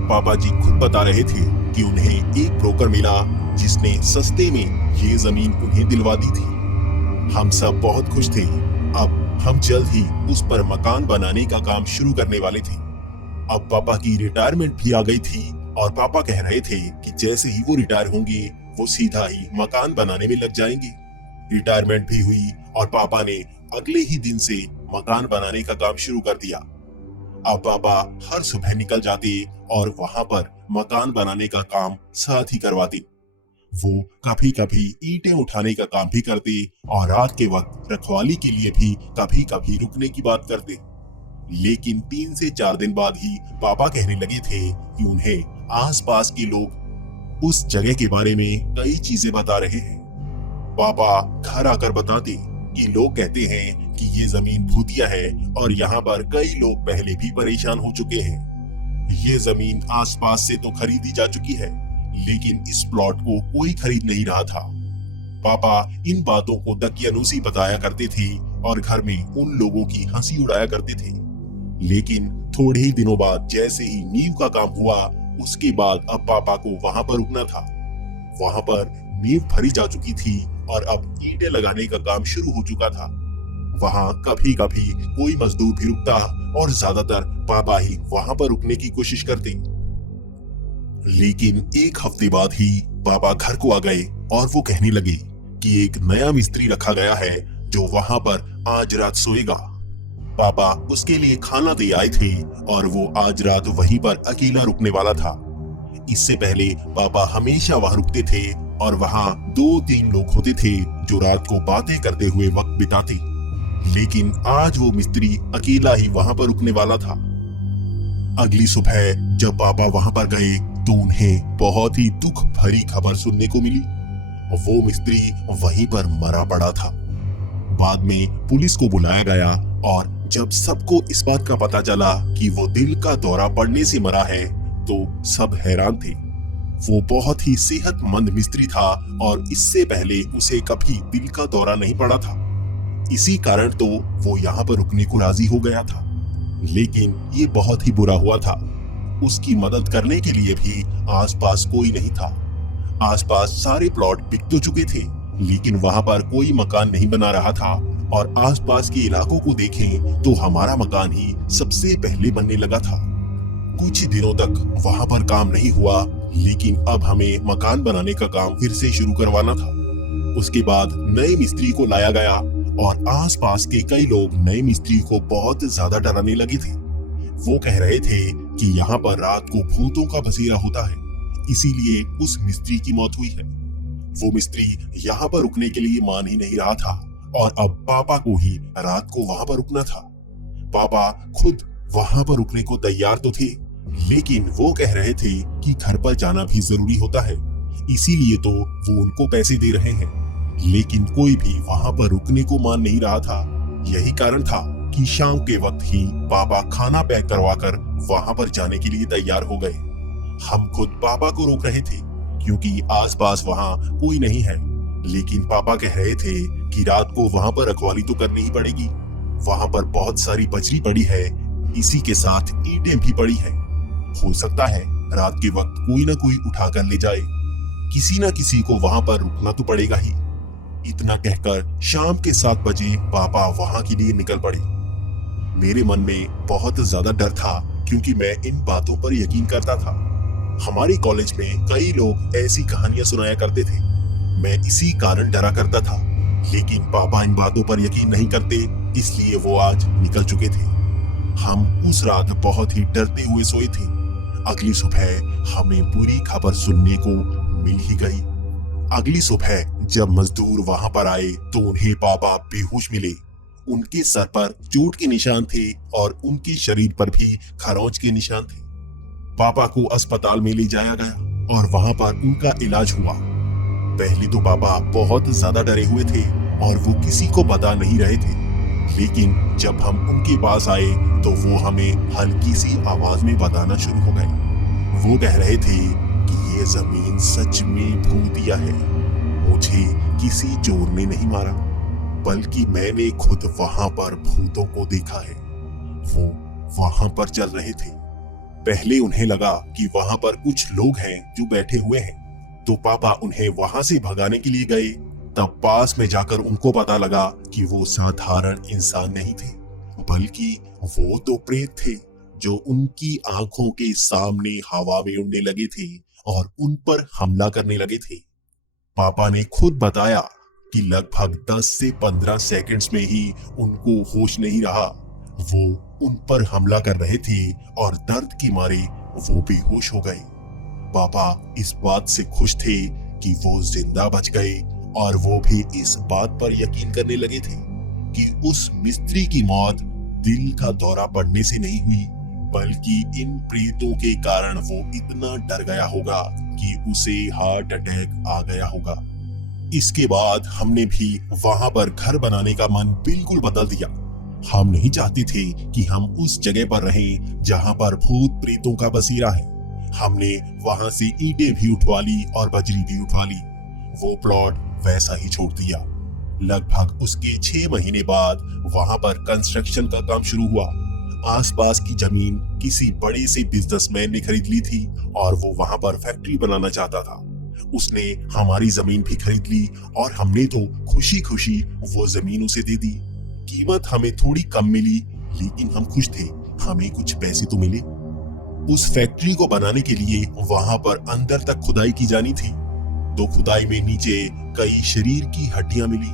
पापा जी खुद बता रहे थे कि उन्हें एक ब्रोकर मिला जिसने सस्ते में ये जमीन उन्हें दिलवा दी थी। हम सब बहुत खुश थे। अब हम जल्द ही उस पर मकान बनाने का काम शुरू करने वाले थे। अब पापा की रिटायरमेंट भी आ गई थी और पापा कह रहे थे कि जैसे ही वो रिटायर होंगे वो सीधा ही मकान बनाने में लग जाएंगे। रिटायरमेंट भी हुई और पापा ने अगले ही दिन से मकान बनाने का काम शुरू कर दिया। अब पापा हर सुबह निकल जाते और वहां पर मकान बनाने का काम साथ ही करवाते। वो कभी कभी ईंटें उठाने का काम भी करते और रात के वक्त रखवाली के लिए भी कभी कभी रुकने की बात करते। लेकिन 3 से 4 दिन बाद ही पापा कहने लगे थे कि उन्हें आसपास के लोग उस जगह के बारे में कई चीजें बता रहे हैं। पापा घर आकर बताते कि लोग कहते हैं कि ये जमीन भूतिया है और यहाँ पर कई लोग पहले भी परेशान हो चुके हैं। ये जमीन आसपास से तो खरीदी जा चुकी है, लेकिन इस प्लॉट को कोई खरीद नहीं रहा था। पापा इन बातों को दकियानूसी बताया करते थे और घर में उन लोगों की हंसी उड़ाया करते थे। लेकिन थोड़े ही दिनों बाद जैसे ही नींव का काम हुआ, उसके बाद अब पापा को वहां पर रुकना था। वहां पर नींव भरी जा चुकी थी और अब ईंटें लगाने का काम शुरू हो चुका था। वहां कभी कभी कोई मजदूर भी रुकता और ज्यादातर पापा ही वहां पर रुकने की कोशिश करते। लेकिन 1 हफ्ते बाद ही पापा घर को आ गए और वो कहने लगे कि एक नया मिस्त्री रखा गया है जो वहां पर आज रात सोएगा। पापा उसके लिए खाना दे आए थे और वो आज रात वहीं पर अकेला रुकने वाला था। इससे पहले पापा हमेशा वहां रुकते थे और वहां 2-3 लोग होते थे जो रात को बातें करते हुए वक्त बिताते। लेकिन आज वो मिस्त्री अकेला ही वहां पर रुकने वाला था। अगली सुबह जब पापा वहां पर गए तो उन्हें बहुत ही दुख भरी खबर सुनने को मिली। वो मिस्त्री वहीं पर मरा पड़ा था। बाद में पुलिस को बुलाया गया और जब सबको इस बात का पता चला कि वो दिल का दौरा पड़ने से मरा है तो सब हैरान थे। वो बहुत ही सेहतमंद मिस्त्री था और इससे पहले उसे कभी दिल का दौरा नहीं पड़ा था। इसी कारण तो वो यहाँ पर रुकने को राजी हो गया था। लेकिन ये बहुत ही बुरा हुआ था। उसकी मदद करने के लिए भी आसपास कोई नहीं था। आसपास सारे प्लॉट बिक तो चुके थे, लेकिन वहां पर कोई मकान नहीं बना रहा था। और आसपास के इलाकों को देखें तो हमारा मकान ही सबसे पहले बनने लगा था। कुछ दिनों तक वहां पर काम नहीं हुआ, लेकिन अब हमें मकान बनाने का काम फिर से शुरू करवाना था। उसके बाद नए मिस्त्री को लाया गया और आसपास के कई लोग नए मिस्त्री को बहुत ज्यादा डराने लगे थे। वो कह रहे थे कि यहाँ पर रात को भूतों का बसेरा होता है, इसीलिए उस मिस्त्री की मौत हुई है। वो मिस्त्री यहाँ पर रुकने के लिए मान ही नहीं रहा था और अब पापा को ही रात को वहां पर रुकना था। पापा खुद वहां पर रुकने को तैयार तो थे, लेकिन वो कह रहे थे कि घर पर जाना भी जरूरी होता है, इसीलिए तो वो उनको पैसे दे रहे हैं। लेकिन कोई भी वहां पर रुकने को मान नहीं रहा था। यही कारण था कि शाम के वक्त ही पापा खाना पैक करवाकर वहां पर जाने के लिए तैयार हो गए। हम खुद पापा को रोक रहे थे क्योंकि आसपास वहां कोई नहीं है, लेकिन पापा कह रहे थे कि रात को वहां पर रखवाली तो करनी ही पड़ेगी। वहां पर बहुत सारी बजरी पड़ी है, इसी के साथ ईंटें भी पड़ी है। हो सकता है रात के वक्त कोई ना कोई उठा कर ले जाए। किसी ना किसी को वहां पर रुकना तो पड़ेगा ही। इतना कहकर शाम के 7 बजे पापा वहां के लिए निकल पड़े। मेरे मन में बहुत ज्यादा डर था क्योंकि मैं इन बातों पर यकीन करता था। हमारे कॉलेज में कई लोग ऐसी कहानियां सुनाया करते थे। मैं इसी कारण डरा करता था, लेकिन पापा इन बातों पर यकीन नहीं करते, इसलिए वो आज निकल चुके थे। हम उस रात बहुत ही डरते हुए सोए थे। अगली सुबह हमें बुरी खबर सुनने को मिल ही गई। अगली सुबह जब मजदूर वहां पर आए तो उन्हें पापा बेहोश मिले। उनके सर पर चोट के निशान थे और उनके शरीर पर भी खरोंच के निशान थे। पापा को अस्पताल में ले जाया गया और वहां पर उनका इलाज हुआ। पहले तो पापा बहुत ज्यादा डरे हुए थे और वो किसी को बता नहीं रहे थे, लेकिन जब हम उनके पास आए तो वो हमें हल्की सी आवाज में बताना शुरू हो गए। वो कह रहे थे कि ये जमीन सच में भूतिया है। मुझे किसी चोर ने नहीं मारा, बल्कि मैंने खुद वहां पर भूतों को देखा है। वो वहां पर चल रहे थे। पहले उन्हें लगा कि वहां पर कुछ लोग हैं जो बैठे हुए हैं, तो पापा उन्हें वहां से भगाने के लिए गए। तब पास में जाकर उनको पता लगा कि वो साधारण इंसान नहीं थे, बल्कि वो तो प्रेत थे जो उनकी आंखों के सामने हवा में उड़ने लगे थे और उन पर हमला करने लगे थे। पापा ने खुद बताया कि लगभग 10 से 15 सेकंड्स में ही उनको होश नहीं रहा। वो उन पर हमला कर रहे थे और दर्द के मारे वो बेहोश हो गए। पापा इस बात से खुश थे कि वो जिंदा बच गए और वो भी इस बात पर यकीन करने लगे थे कि उस मिस्त्री की मौत दिल का दौरा पड़ने से नहीं हुई, बल्कि इन प्रेतों के कारण वो इतना डर गया होगा कि उसे हार्ट अटैक आ गया होगा। इसके बाद हमने भी वहां पर घर बनाने का मन बिल्कुल बदल दिया। हम नहीं चाहते थे कि हम उस जगह पर रहें जहां पर भूत प्रेतों का बसेरा है। हमने वहां से ईंटें भी उठवा ली और बजरी भी उठवा ली। वो प्लॉट वैसा ही छोड़ दिया। लगभग उसके 6 महीने बाद वहां पर कंस्ट्रक्शन का काम शुरू हुआ। आसपास की जमीन किसी बड़े से बिजनेसमैन ने खरीद ली थी और वो वहां पर फैक्ट्री बनाना चाहता था। उसने हमारी जमीन भी खरीद ली और हमने तो खुशी खुशी वो जमीन उसे दे दी। कीमत हमें थोड़ी कम मिली, लेकिन हम खुश थे, हमें कुछ पैसे तो मिले। उस फैक्ट्री को बनाने के लिए वहां पर अंदर तक खुदाई की जानी थी, तो खुदाई में नीचे कई शरीर की हड्डियां मिली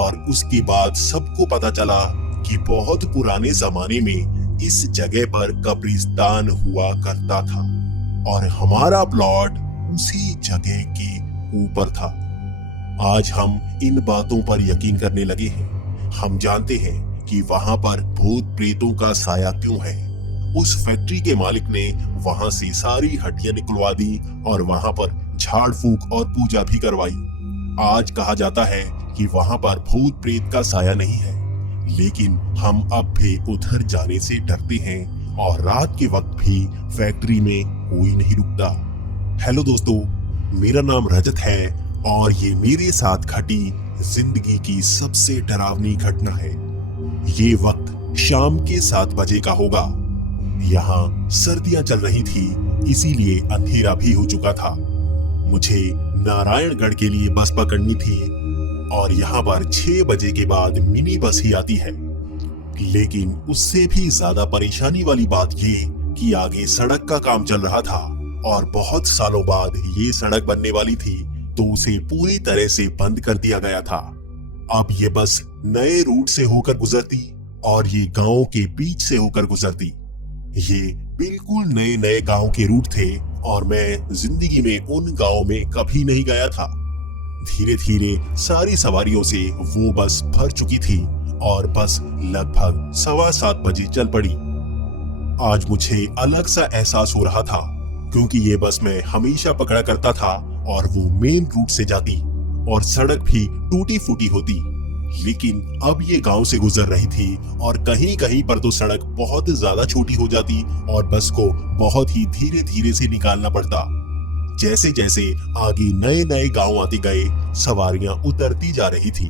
और उसके बाद सबको पता चला कि बहुत पुराने जमाने में इस जगह पर कब्रिस्तान हुआ करता था और हमारा प्लॉट उसी जगह के ऊपर था। आज हम इन बातों पर यकीन करने लगे हैं। हम जानते हैं कि वहां पर भूत प्रेतों का साया क्यों है। उस फैक्ट्री के मालिक ने वहां से सारी हड्डियां निकलवा दी और वहां पर झाड़ फूक और पूजा भी करवाई। आज कहा जाता है कि वहां पर भूत प्रेत का साया नहीं है, लेकिन हम अब भी उधर जाने से डरते हैं और रात के वक्त भी फैक्ट्री में कोई नहीं रुकता। हेलो दोस्तों, मेरा नाम रजत है और ये मेरे साथ घटी जिंदगी की सबसे डरावनी घटना है। ये वक्त शाम के 7 बजे का होगा। यहाँ सर्दियां चल रही थी, इसीलिए अंधेरा भी हो चुका था। मुझे नारायणगढ़ के लिए बस पकड़नी थी और यहाँ पर 6 बजे के बाद मिनी बस ही आती है। लेकिन उससे भी ज्यादा परेशानी वाली बात ये कि आगे सड़क का काम चल रहा था और बहुत सालों बाद ये सड़क बनने वाली थी, तो उसे पूरी तरह से बंद कर दिया गया था। अब ये बस नए रूट से होकर गुजरती और ये गांव के बीच से होकर गुजरती। ये बिल्कुल नए नए गांव के रूट थे और मैं जिंदगी में उन गांव में कभी नहीं गया था। धीरे धीरे सारी सवारियों से वो बस भर चुकी थी और बस लगभग 7:15 बजे चल पड़ी। आज मुझे अलग सा एहसास हो रहा था, क्योंकि ये बस मैं हमेशा पकड़ा करता था और वो मेन रूट से जाती और सड़क भी टूटी फूटी होती। लेकिन अब ये गांव से गुजर रही थी और कहीं कहीं पर तो सड़क बहुत ज्यादा छोटी हो जाती और बस को बहुत ही धीरे धीरे से निकालना पड़ता। जैसे जैसे आगे नए नए गांव आते गए, सवारियां उतरती जा रही थी।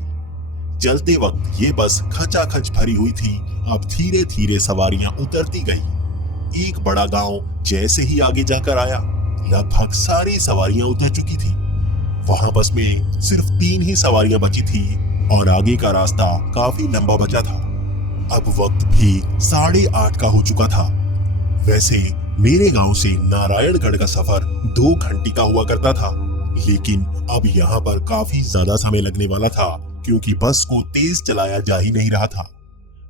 चलते वक्त ये बस खचाखच भरी हुई थी। अब धीरे धीरे सवारियां उतरती गई। एक बड़ा गांव जैसे ही आगे जाकर आया, लगभग सारी सवारियां उतर चुकी थी। वहां बस में सिर्फ 3 ही सवारियां बची थी और आगे का रास्ता काफी लंबा बचा था। अब वक्त भी 8:30 का हो चुका था। वैसे मेरे गांव से नारायणगढ़ का सफर 2 घंटे का हुआ करता था, लेकिन अब यहाँ पर काफी ज्यादा समय लगने वाला था, क्योंकि बस को तेज चलाया जा ही नहीं रहा था।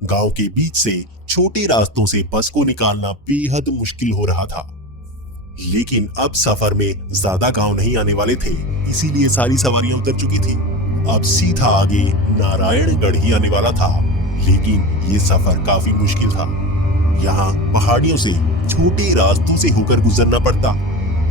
गांव के बीच से छोटे रास्तों से बस को निकालना बेहद मुश्किल हो रहा था। लेकिन अब सफर में ज्यादा गांव नहीं आने वाले थे, इसीलिए सारी सवारियां उतर चुकी थी। अब सीधा आगे नारायणगढ़ ही आने वाला था, लेकिन ये सफर काफी मुश्किल था। यहाँ पहाड़ियों से छोटे रास्तों से होकर गुजरना पड़ता।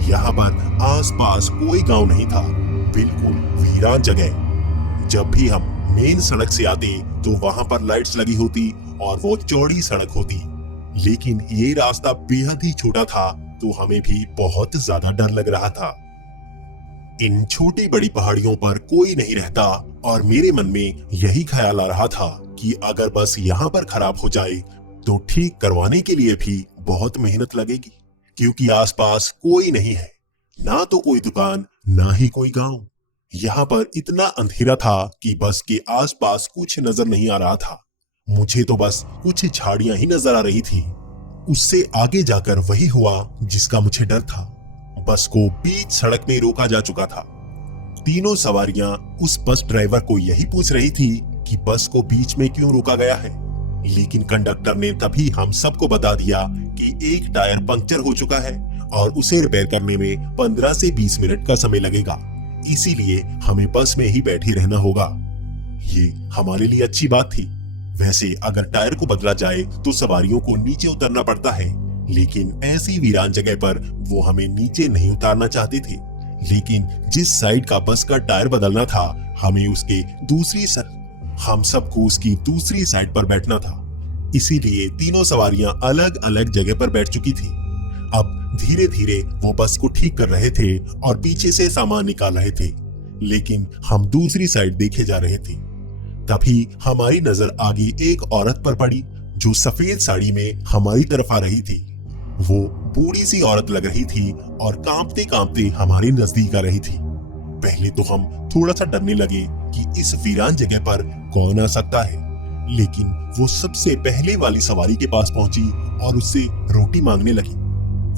यहाँ पर आसपास कोई गांव नहीं था, बिल्कुल वीरान जगह। जब भी हम मेन सड़क से आते तो वहां पर लाइट्स लगी होती और वो चौड़ी सड़क होती, लेकिन ये रास्ता बेहद ही छोटा था, तो हमें भी बहुत ज्यादा डर लग रहा था। इन छोटी बड़ी पहाड़ियों पर कोई नहीं रहता और मेरे मन में यही ख्याल आ रहा था कि अगर बस यहाँ पर खराब हो जाए तो ठीक करवाने के लिए भी बहुत मेहनत लगेगी, क्योंकि आसपास कोई नहीं है, ना तो कोई दुकान ना ही कोई गांव। यहाँ पर इतना अंधेरा था कि बस के आसपास कुछ नजर नहीं आ रहा था। मुझे तो बस कुछ झाड़ियां ही नजर आ रही थी। उससे आगे जाकर वही हुआ जिसका मुझे डर था। बस को बीच सड़क में रोका जा चुका था। तीनों सवारियां उस बस ड्राइवर को यही पूछ रही थी कि बस को बीच में क्यों रोका गया है, लेकिन कंडक्टर ने तभी हम सबको बता दिया कि एक टायर पंक्चर हो चुका है और उसे रिपेयर करने में 15 से 20 मिनट का समय लगेगा, इसीलिए हमें बस में ही बैठे रहना होगा। ये हमारे लिए अच्छी बात थी। वैसे अगर टायर को बदला जाए तो सवारियों को नीचे उतरना पड़ता है, लेकिन ऐसी वीरान जगह पर वो हमें नीचे नहीं उतारना चाहते थे। लेकिन जिस साइड का बस का टायर बदलना था, हमें उसके हम सबको उसकी दूसरी साइड पर बैठना था। इसीलिए तीनों सवारियां अलग अलग जगह पर बैठ चुकी थी। अब धीरे धीरे वो बस को ठीक कर रहे थे और पीछे से सामान निकाल रहे थे, लेकिन हम दूसरी साइड देखे जा रहे थे। तभी हमारी नजर आगे एक औरत पर पड़ी जो सफेद साड़ी में हमारी तरफ आ रही थी। वो बूढ़ी सी औरत लग रही थी और कांपते कांपते हमारे नजदीक आ रही थी। पहले तो हम थोड़ा सा डरने लगे कि इस वीरान जगह पर कौन आ सकता है, लेकिन वो सबसे पहले वाली सवारी के पास पहुंची और उससे रोटी मांगने लगी।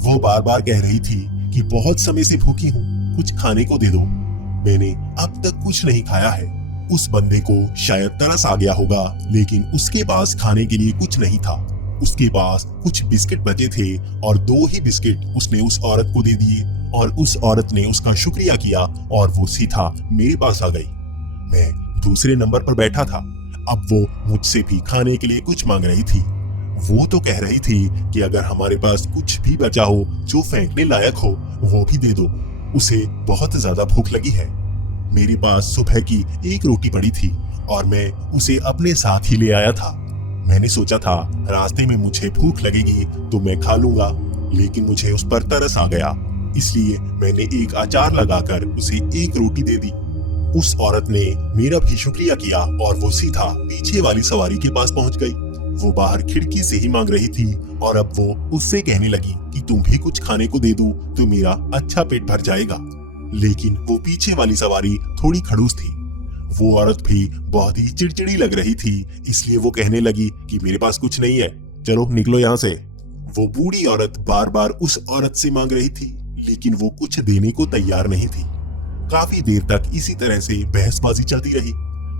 वो बार बार कह रही थी कि बहुत समय से भूखी हूँ, कुछ खाने को दे दो, मैंने अब तक कुछ नहीं खाया है। उस बंदे को शायद तरस आ गया होगा, लेकिन उसके पास खाने के लिए कुछ नहीं था। उसके पास कुछ बिस्किट बचे थे और 2 ही बिस्किट उसने उस औरत को दे दिए और उस औरत ने उसका शुक्रिया किया और वो सीधा मेरे पास आ गई। मैं दूसरे नंबर पर बैठा था। अब वो मुझसे भी खाने के लिए कुछ मांग रही थी। वो तो कह रही थी कि अगर हमारे पास कुछ भी बचा हो जो फेंकने लायक हो वो भी दे दो, उसे बहुत ज्यादा भूख लगी है। मेरे पास सुबह की एक रोटी पड़ी थी और मैं उसे अपने साथ ही ले आया था। मैंने सोचा था रास्ते में मुझे भूख लगेगी तो मैं खा लूंगा, लेकिन मुझे उस पर तरस आ गया, इसलिए मैंने एक अचार लगाकर उसे एक रोटी दे दी। उस औरत ने मेरा भी शुक्रिया किया और वो सीधा पीछे वाली सवारी के पास पहुंच गई। वो बाहर खिड़की से ही मांग रही थी और अब वो उससे कहने लगी कि तुम भी कुछ खाने को दे दो तो मेरा अच्छा पेट भर जाएगा। लेकिन वो पीछे वाली सवारी थोड़ी खड़ूस थी। वो औरत भी बहुत ही चिड़चिड़ी लग रही थी, इसलिए वो कहने लगी कि मेरे पास कुछ नहीं है, चलो निकलो यहाँ से। वो बूढ़ी औरत बार बार उस औरत से मांग रही थी, लेकिन वो कुछ देने को तैयार नहीं थी। काफी देर तक इसी तरह से बहसबाजी चलती रही।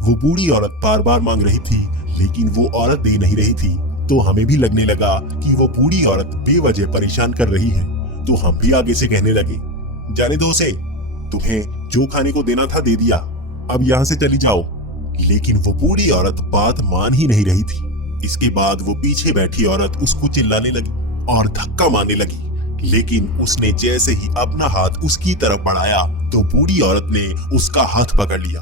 वो बूढ़ी औरत बार बार मांग रही थी, लेकिन वो औरत दे नहीं रही थी। तो हमें भी लगने लगा कि वो बूढ़ी औरत बेवजह परेशान कर रही है, तो हम भी आगे से कहने लगे, जाने दो उसे, तुम्हें जो खाने को देना था दे दिया, अब यहाँ से चली जाओ। लेकिन वो बूढ़ी औरत बात मान ही नहीं रही थी। इसके बाद वो पीछे बैठी औरत उसको चिल्लाने लगी और धक्का मारने लगी, लेकिन उसने जैसे ही अपना हाथ उसकी तरफ बढ़ाया तो बूढ़ी औरत ने उसका हाथ पकड़ लिया।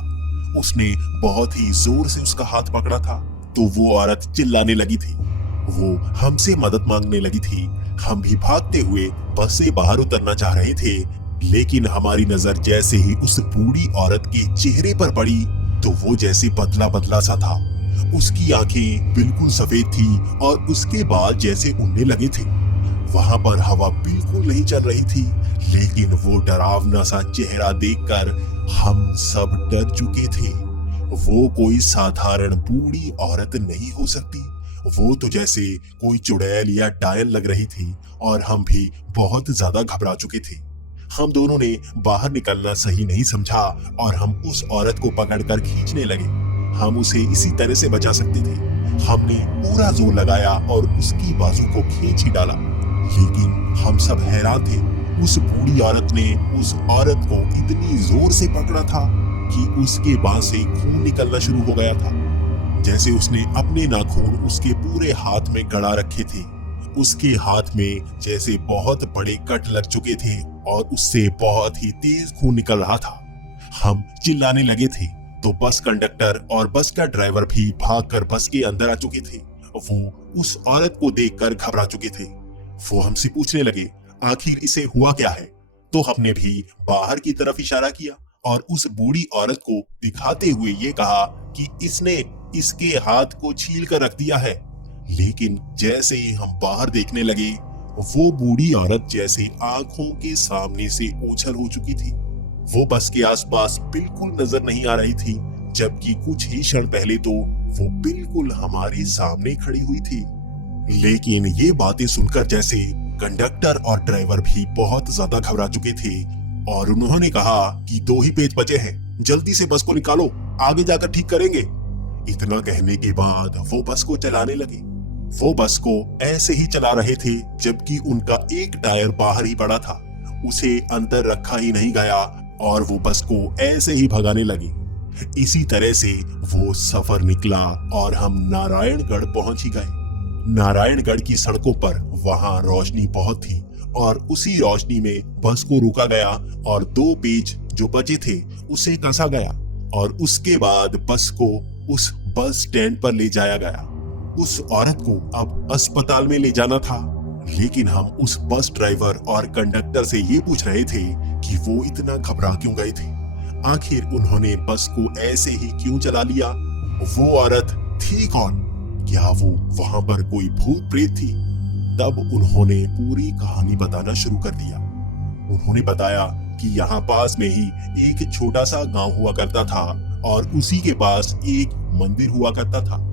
उसने बहुत ही जोर से उसका हाथ पकड़ा था, तो वो औरत चिल्लाने लगी थी। वो हमसे मदद मांगने लगी थी। हम भी भागते हुए बस से बाहर उतरना चाह रहे थे, लेकिन हमारी नजर जैसे ही उस बूढ़ी औरत के चेहरे पर पड़ी तो वो जैसे बदला बदला सा था। उसकी आंखें बिल्कुल सफेद थी और उसके बाल जैसे उड़ने लगे थे। वहां पर हवा बिल्कुल नहीं चल रही थी, लेकिन वो डरावना सा चेहरा देखकर हम सब डर चुके थे। वो कोई साधारण बूढ़ी औरत नहीं हो सकती। वो तो जैसे कोई चुड़ैल या डायन लग रही थी और हम भी बहुत ज्यादा घबरा चुके थे। हम दोनों ने बाहर निकलना सही नहीं समझा और हम उस औरत को पकड़कर खींचने लगे। हम उसे इसी तरह से बचा सकते थे। हमने पूरा जोर लगाया और उसकी बाजू को खींच ही डाला, लेकिन हम सब हैरान थे। उस बूढ़ी औरत ने उस औरत को इतनी जोर से पकड़ा था कि उसके बाह से खून निकलना शुरू हो गया था, जैसे उसने अपने नाखून उसके पूरे हाथ में गड़ा रखे थे। उसके हाथ में जैसे बहुत बड़े कट लग चुके थे और उससे बहुत ही तेज खून निकल रहा था। हम चिल्लाने लगे थे तो बस कंडक्टर और बस का ड्राइवर भी भागकर बस के अंदर आ चुके थे। वो उस औरत को देखकर घबरा चुके थे। वो हमसे पूछने लगे, आखिर इसे हुआ क्या है? तो हमने भी बाहर की तरफ इशारा किया और उस बूढ़ी औरत को दिखाते हुए ये कहा कि इसने इसके हाथ को छील कर रख दिया है। लेकिन जैसे ही हम बाहर देखने लगे, वो बूढ़ी औरत जैसे आंखों के सामने से ओझल हो चुकी थी। वो बस के आसपास बिल्कुल नजर नहीं आ रही थी, जबकि कुछ ही क्षण पहले तो वो बिल्कुल हमारे सामने खड़ी हुई थी। लेकिन ये बातें सुनकर जैसे कंडक्टर और ड्राइवर भी बहुत ज्यादा घबरा चुके थे और उन्होंने कहा कि 2 ही पेज बचे हैं, जल्दी से बस को निकालो, आगे जाकर ठीक करेंगे। इतना कहने के बाद वो बस को चलाने लगे। वो बस को ऐसे ही चला रहे थे जबकि उनका एक टायर बाहर ही पड़ा था, उसे अंदर रखा ही नहीं गया और वो बस को ऐसे ही भगाने लगे। इसी तरह से वो सफर निकला और हम नारायणगढ़ पहुंच ही गए। नारायणगढ़ की सड़कों पर वहां रोशनी बहुत थी और उसी रोशनी में बस को रोका गया और 2 पेज जो बचे थे उसे कसा गया और उसके बाद बस को उस बस स्टैंड पर ले जाया गया। उस औरत को अब अस्पताल में ले जाना था, लेकिन हम उस बस ड्राइवर और कंडक्टर से ये पूछ रहे थे कि वो इतना घबरा क्यों गए थे। आखिर उन्होंने बस को ऐसे ही क्यों चला लिया? वो औरत थी कौन? क्या वो वहां पर कोई भूत प्रेत थी? तब उन्होंने पूरी कहानी बताना शुरू कर दिया। उन्होंने बताया कि यहाँ पास में ही एक छोटा सा गांव हुआ करता था और उसी के पास एक मंदिर हुआ करता था।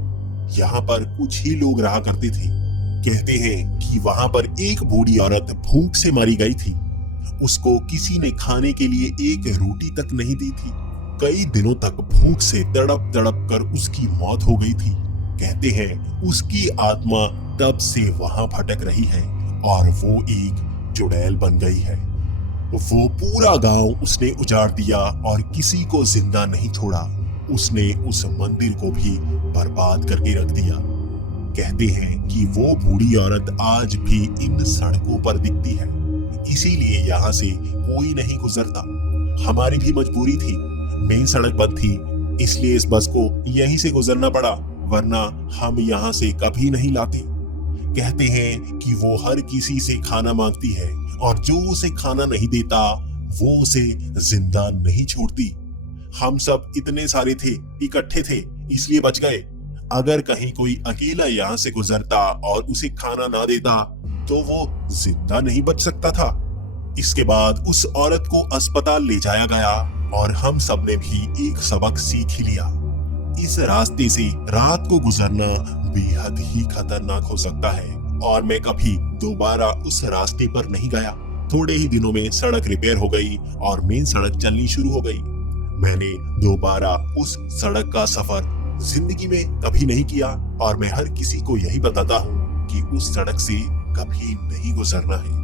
यहाँ पर कुछ ही लोग रहा करते थे। कहते हैं कि वहां पर एक बूढ़ी औरत भूख से मारी गई थी। उसको किसी ने खाने के लिए एक रोटी तक नहीं दी थी। कई दिनों तक भूख से तड़प तड़प कर उसकी मौत हो गई थी। कहते हैं उसकी आत्मा तब से वहां भटक रही है और वो एक चुड़ैल बन गई है। वो पूरा गांव उसने उजाड़ दिया और किसी को जिंदा नहीं छोड़ा। उसने उस मंदिर को भी बर्बाद करके रख दिया। कहते हैं कि वो बूढ़ी औरत आज भी इन सड़कों पर दिखती है, इसीलिए यहाँ से कोई नहीं गुजरता। हमारी भी मजबूरी थी, मेन सड़क बंद थी, इसलिए इस बस को यहीं से गुजरना पड़ा, वरना हम यहाँ से कभी नहीं लाते। कहते हैं कि वो हर किसी से खाना मांगती है और जो उसे खाना नहीं देता वो उसे जिंदा नहीं छोड़ती। हम सब इतने सारे थे, इकट्ठे थे, इसलिए बच गए। अगर कहीं कोई अकेला यहाँ से गुजरता और उसे खाना ना देता तो वो जिंदा नहीं बच सकता था। इसके बाद उस औरत को अस्पताल ले जाया गया और हम सब ने भी एक सबक सीख ही लिया। इस रास्ते से रात को गुजरना बेहद ही खतरनाक हो सकता है और मैं कभी दोबारा उस रास्ते पर नहीं गया। थोड़े ही दिनों में सड़क रिपेयर हो गई और मेन सड़क चलनी शुरू हो गई। मैंने दोबारा उस सड़क का सफर जिंदगी में कभी नहीं किया और मैं हर किसी को यही बताता हूँ कि उस सड़क से कभी नहीं गुजरना है।